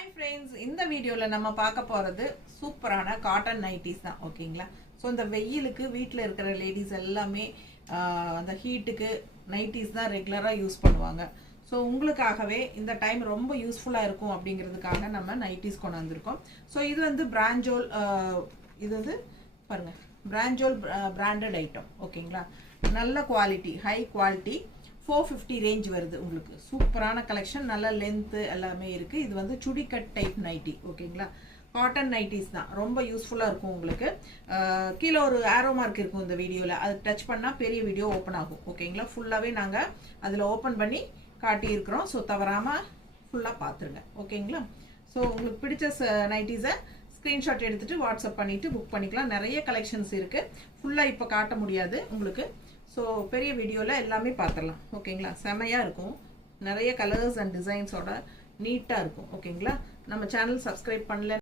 Hi friends, இந்த வீடியோவில் நம்ம பார்க்க போகிறது சூப்பரான காட்டன் நைட்டிஸ் தான். ஓகேங்களா? ஸோ இந்த வெயிலுக்கு வீட்டில் இருக்கிற லேடிஸ் எல்லாமே அந்த ஹீட்டுக்கு நைட்டிஸ் தான் ரெகுலராக யூஸ் பண்ணுவாங்க. ஸோ உங்களுக்காகவே இந்த டைம் ரொம்ப யூஸ்ஃபுல்லாக இருக்கும் அப்படிங்கிறதுக்காக நம்ம நைட்டிஸ் கொண்டு வந்திருக்கோம். ஸோ இது வந்து பிராஞ்சோல், இது வந்து பாருங்கள், பிராஞ்சோல் பிராண்டட் ஐட்டம். ஓகேங்களா? நல்ல குவாலிட்டி, ஹை குவாலிட்டி, 450 ரேஞ்ச் வருது. உங்களுக்கு சூப்பரான கலெக்ஷன், நல்ல லென்த்து எல்லாமே இருக்குது. இது வந்து சுடி கட் டைப் நைட்டி. ஓகேங்களா? காட்டன் நைட்டிஸ் தான், ரொம்ப யூஸ்ஃபுல்லாக இருக்கும் உங்களுக்கு. கீழே ஒரு ஆரோ மார்க் இருக்கும் இந்த வீடியோவில், அது டச் பண்ணால் பெரிய வீடியோ ஓப்பன் ஆகும். ஓகேங்களா? ஃபுல்லாகவே நாங்கள் அதில் ஓப்பன் பண்ணி காட்டியிருக்கிறோம். ஸோ தவறாமல் ஃபுல்லாக பார்த்துருங்க. ஓகேங்களா? ஸோ உங்களுக்கு பிடிச்ச நைட்டிஸை ஸ்க்ரீன்ஷாட் எடுத்துகிட்டு வாட்ஸ்அப் பண்ணிவிட்டு புக் பண்ணிக்கலாம். நிறைய கலெக்ஷன்ஸ் இருக்குது, ஃபுல்லாக இப்போ காட்ட முடியாது உங்களுக்கு. ஸோ பெரிய வீடியோவில் எல்லாமே பார்த்துடலாம். ஓகேங்களா? செமையாக இருக்கும், நிறைய கலர்ஸ் அண்ட் டிசைன்ஸோட நீட்டாக இருக்கும். ஓகேங்களா? நம்ம சேனல் சப்ஸ்கிரைப் பண்ணல